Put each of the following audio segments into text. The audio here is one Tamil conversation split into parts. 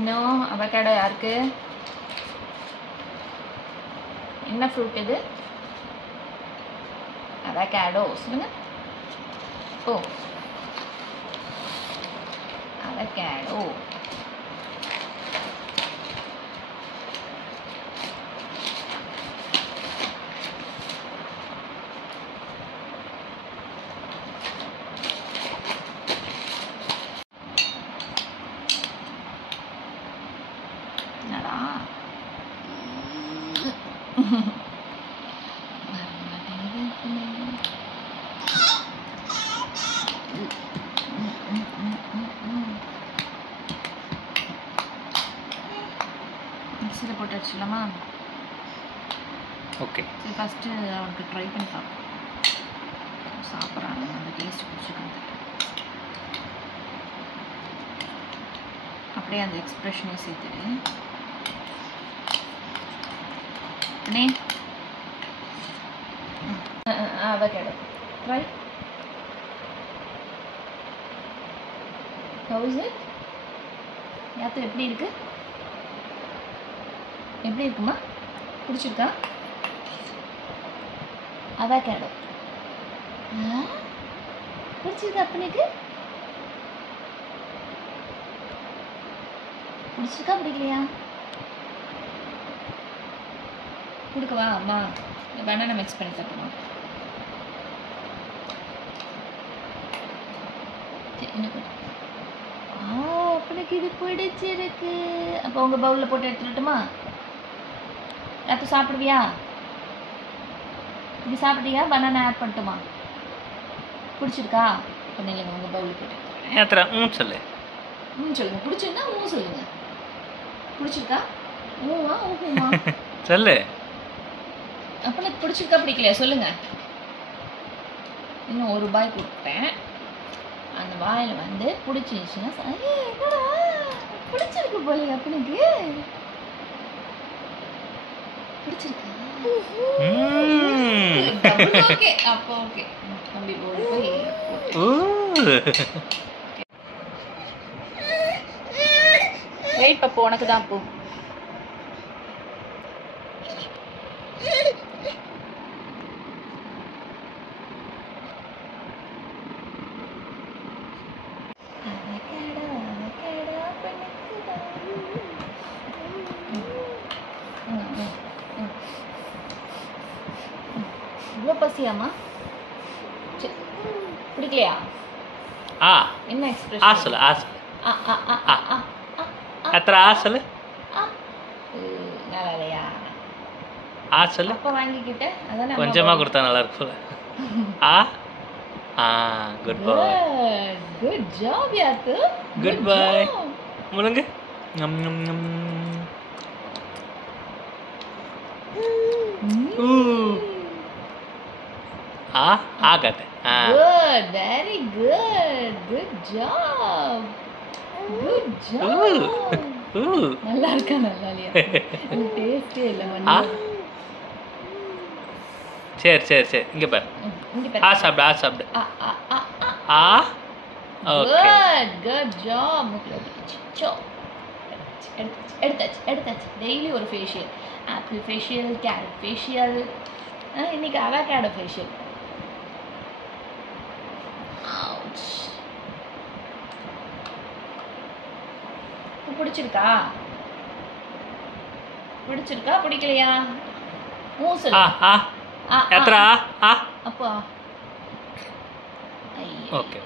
இன்னும் அவகேடோ யாருக்கு? என்ன ஃப்ரூட் இது? அவகேடோ சொல்லுங்க. ஓ, அவகேடோ. என்னடா மிக்சியில் போட்டு வச்சிடலாமா? ஓகே. சரி, ஃபஸ்ட்டு அவனுக்கு ட்ரை பண்ணி பார்ப்போம். சாப்பிட்றாங்க, அந்த டேஸ்ட் பிடிச்சிக்கிறது. அப்படியே அந்த எக்ஸ்ப்ரெஷனே சேர்த்துடு. அண்ணே avocado try. How is it? Yathu எப்படி இருக்கு? எப்படி இருக்குமா? பிடிச்சிருக்கா? அவகேடோ பிடிச்சிருக்கா? அப்பனுக்கு பிடிச்சிருக்கா பிடிக்கலையா? கொடுக்கவா அம்மா? பனானா மிக்ஸ் பண்ணி தரட்டுமா? அப்பனுக்கு இது பிடிச்சிருக்கு. அப்போ உங்கள் பவுலில் போட்டு எடுத்துட்டுமா? அப்போ சாப்பிடுவியா? இது சாப்பிட்றியா? பனானா ஆட் பண்ணட்டுமா? பிடிச்சிருக்கா? பண்ணிடுங்க, உங்கள் பவுலில் போட்டு. யாத்ரா சொல்லு. சொல்லுங்கள். பிடிச்சிருந்தா சொல்லுங்கள். பிடிச்சிருக்கா? ஊவா ஊமா சொல்லு. அப்பனுக்கு பிடிச்சிருக்கா பிடிக்கலையா சொல்லுங்கள். இன்னும் ₹1 கொடுத்தேன். அந்த வாயில் வந்து பிடிச்சிருச்சுன்னா என்னடா பிடிச்சிருக்கு போல அப்பனுக்கு. பிடிச்சிருக்கு. ஓகே, அப்போ ஓகே. தம்பி போய் வெயிட் பப்போ, உனக்கு தான் போ. இவ்வளோ பசியாமா? பிடிக்கலையா? என்ன எக்ஸ்பிரஷன்? சொல்லு. சொல்லு. யாத்ரா சொல்லு. நல்லா இல்லையா? சொல்லு. அப்போ வாங்கிக்கிட்டேன். அதானே கொஞ்சமாக கொடுத்தா நல்லா இருக்கும்ல. Good boy. Good job Yathu. Good boy. முழுங்கு. ஆகாது. Good, very good. Good job. Good job. நல்லா இருக்கா? நல்லா இல்லையா? டேஸ்டே இல்லை மண்ணு. சரி இங்க பாரு. சாப்பிடு. ஓகே. Good job. எடுத்தாச்சு. டெய்லி ஒரு facial. Apple facial, carrot facial, இன்னைக்கு அவகேடோ ஃபேஷியல். பிடிச்சிருக்கா பிடிக்கலையா? மூசல். யாத்ரா அப்பா ஓகே.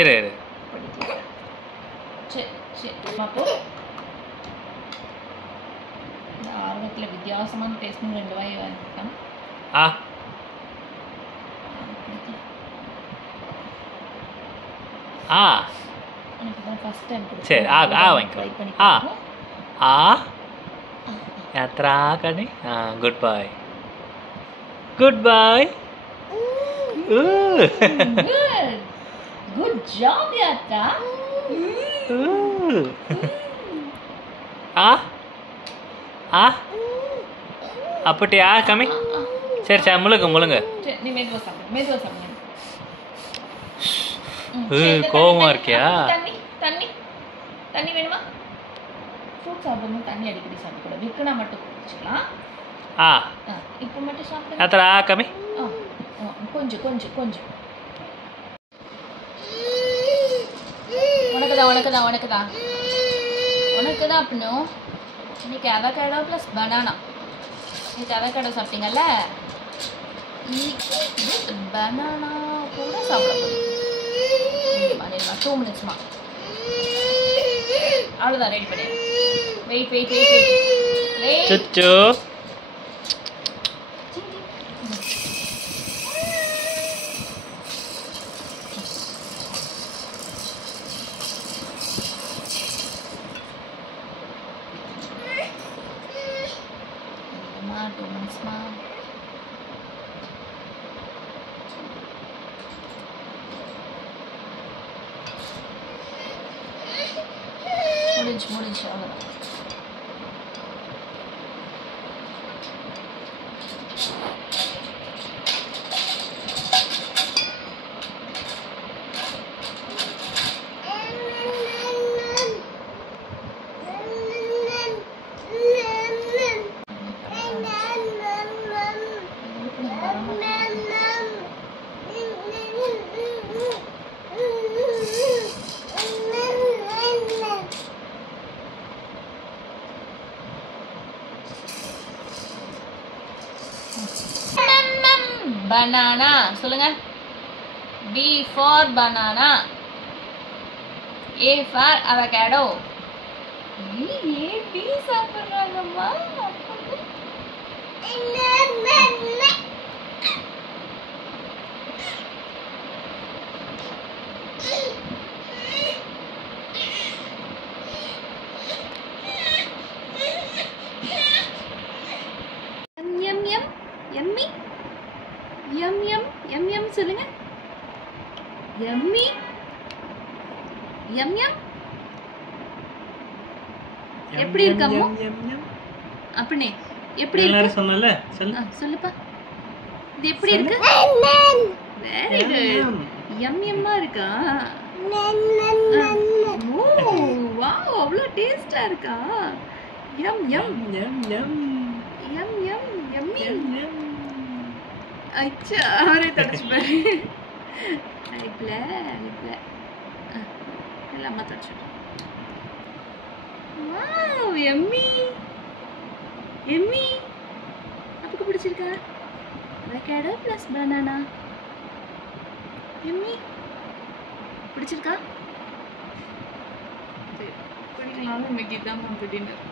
இரு. சரி அப்போ இந்த ஆர்வத்தில் வித்தியாசமான டேஸ்ட்னு 2 வாய் வாங்கிட்டேன். எனக்கு தான் ஃபர்ஸ்ட் டைம் கொடுத்தேன். சரி வாங்கிக்கோ. ட்ரை பண்ணி யாத்ரா கனி. Good boy. Good boy. Good job Yatra. அப்படியா கம்மி. சரி முழுங்க. நீ மெதுவா சாப்பிடு. கோவமா இருக்கியா? தண்ணி வேணுமா? சாப்பிடும்போது தண்ணி அடிக்கடி சாப்பிடக்கூடாது. விற்கனா மட்டும் குடிச்சிக்கலாம். இப்போ மட்டும் சாப்பிடுங்க. யாத்ரா கம்மி. கொஞ்சம் கொஞ்சம் கொஞ்சம். உனக்கு தான் அப்படின்னும். இன்னைக்கு அவகேடோ ப்ளஸ் பனானா. இன்னைக்கு அவகேடோ சாப்பிட்டீங்கல்ல, பனானா கூட சாப்பிட போகிறீங்க. 2 minutes அவ்வளோதான், ரெடி பண்ணி. வெயிட். சுச்சு முடிஞ்சு அவ்வளோதான். பனானா சொல்லுங்க. B for banana, A for avocado. A B சாப்பிடுறாங்கம்மா. எம் சொல்லுங்க. எம்மி எம் எப்படி இருக்கமோ அப்படினே எப்படி இருக்கு சொன்னல சொல்லுப்பா. இது எப்படி இருக்கு? Very good. எம்மா இருக்கா? ஓ வாவ், அவ்வளவு டேஸ்டா இருக்கா? எம் எம்மி. अच्छा अरे touch पर अगला ಎಲ್ಲ ಮಾತಾಡ್ಸು. ವಾವ್ ಯಮ್ಮಿ आपको பிடிச்சிருக்கா? Avocado plus banana. यम्मी பிடிச்சிருக்கா? சரி, குடிக்கலாம். இன்னைக்கு தான் டின்னர்.